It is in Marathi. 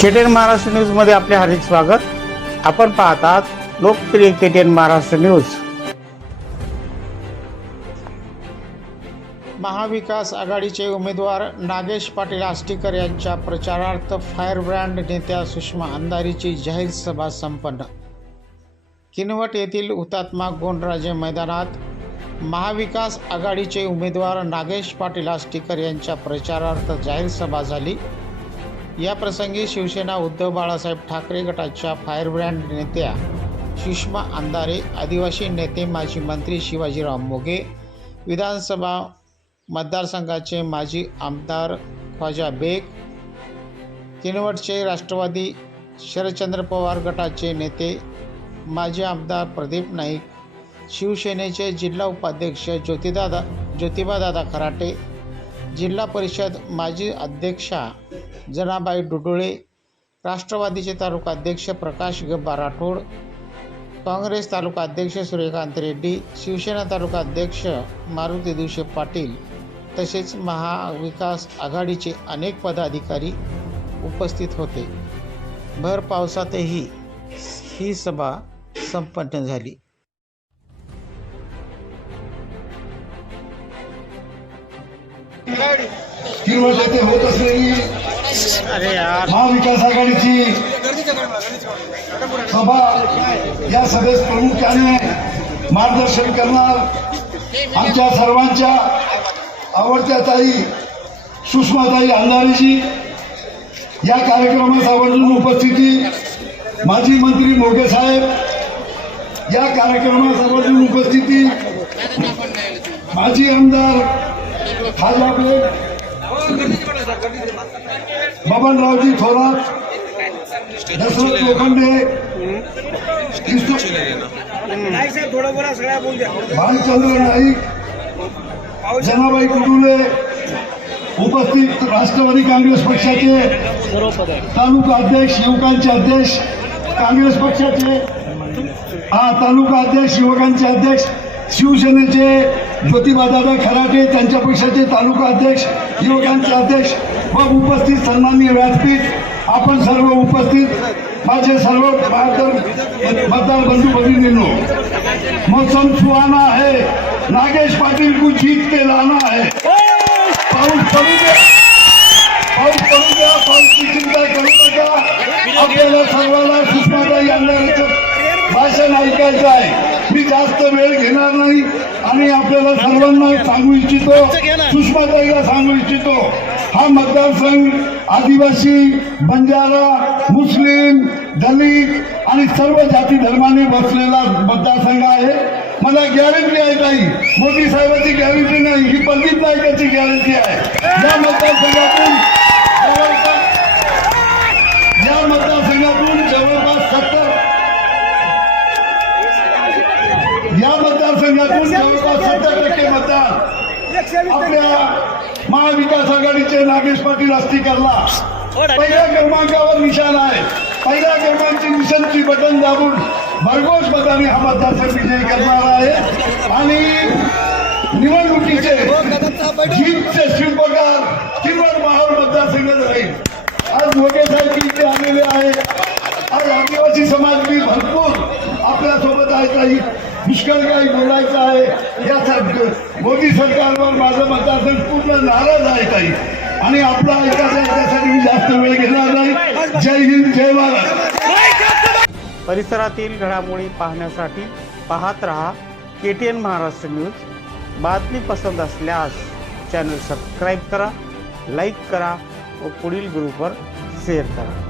केटीएन महाराष्ट्र न्यूजमध्ये आपले हार्दिक स्वागत. आपण पाहतात लोकप्रिय केटीएन महाराष्ट्र न्यूज. महाविकास आघाडीचे उमेदवार नागेश पाटील आष्टीकर यांच्या प्रचारार्थ फायरब्रँड नेत्या सुषमा अंधारीची जाहीर सभा संपन्न. किनवट येथील हुतात्मा गोंडराजे मैदानात महाविकास आघाडीचे उमेदवार नागेश पाटील आष्टीकर यांच्या प्रचारार्थ जाहीर सभा झाली. या प्रसंगी शिवसेना उद्धव बाळासाहेब ठाकरे गटाच्या फायरब्रँड नेत्या सुषमा अंधारे आदिवासी नेते माजी मंत्री शिवाजीराव मोगे विधानसभा मतदारसंघाचे माजी आमदार ख्वाजा बेग किनवटचे राष्ट्रवादी शरदचंद्र पवार गटाचे नेते माजी आमदार प्रदीप नाईक शिवसेनेचे जिल्हा उपाध्यक्ष ज्योतिदादा ज्योतिबादादा खराटे जिल्हा परिषद माजी अध्यक्षा जनाबाई डुडुळे राष्ट्रवादीचे तालुका अध्यक्ष प्रकाश गब्बा राठोड काँग्रेस तालुका अध्यक्ष सूर्यकांत रेड्डी शिवसेना तालुका अध्यक्ष मारुती दिवशे पाटील तसेच महाविकास आघाडीचे अनेक पदाधिकारी उपस्थित होते. भर पावसातही ही सभा संपन्न झाली. तीन होत असलेली महाविकास आघाडीची सभा या सभेस प्रामुख्याने मार्गदर्शन करणार आमच्या सर्वांच्या आवडत्या ताई सुषमाताई अंधारीजी. या कार्यक्रमास आवर्जून उपस्थिती माजी मंत्री मोगे साहेब. या कार्यक्रमास आवर्जून उपस्थिती माजी आमदार खाजा बबनरावजी थोरात दशरथ लोखंडे भालचंद्र नाईक जनाबाई कुटुले उपस्थित राष्ट्रवादी काँग्रेस पक्षाचे तालुका अध्यक्ष युवकांचे अध्यक्ष काँग्रेस पक्षाचे हा तालुका अध्यक्ष युवकांचे अध्यक्ष शिवसेनेचे ज्योतिबादादा खराटे त्यांच्या पक्षाचे तालुका अध्यक्ष युवकांचे अध्यक्ष व उपस्थित सन्माननीय व्यासपीठ आपण सर्व उपस्थित माझे सर्व बहात्तर मतदार बंधू भगिनींनो मौसम सुहाना है नागेश पाटील को जीत के लाना है पाऊस पडू द्या पाऊस पडू द्या पाऊसची चिंता करू नका. आपल्याला सर्वांना सुषमाताई यांना भाषण ऐकायचं आहे. मी जास्त वेळ घेणार नाही आणि आपल्याला सर्वांना सांगू इच्छितो. सुषमाताईला सांगू इच्छितो. हा मतदारसंघ आदिवासी बंजारा मुस्लिम दलित आणि सर्व जाती धर्माने बसलेला मतदारसंघ आहे. मला गॅरंटी आहे ताई मोदी साहेबांची गॅरंटी नाही ही प्रदीप नायकाची गॅरंटी आहे. या मतदारसंघातून या मतदारसंघातून जवळपास सत्तर या मतदारसंघातून जवळपास सत्तर टक्के मतदार आपल्या महाविकास आघाडीचे नागेश पाटील अस्थिकरला. पहिल्या क्रमांकावर निशाण आहे. पहिल्या क्रमांकाची निशाणची बटन दाबून भरघोस मताने हा मतदारसंघ विजय करणार आहे. आणि निवडणुकीचे जीतचे शिल्पकार किनवट माहोल मतदारसंघ राहील. आज मोठे साहेब इथे आलेले आहेत. आज आदिवासी समाज मी भरपूर आपल्यासोबत आहे काही पुष्कळ काही बोलायचं आहे. या सर- मोदी सरकारवर माझं मतदारसंघ पूर्ण नाराज आहे काही आणि आपला ऐकायचा त्यासाठी मी जास्त वेळ घेणार नाही. जय हिंद जय महाराष्ट्र परिसरातील घडामोडी पाहण्यासाठी पाहत रहा K T N Maharashtra news. बातमी पसंत असल्यास चॅनल सबस्क्राईब करा लाईक करा व पुढील ग्रुपवर शेअर करा.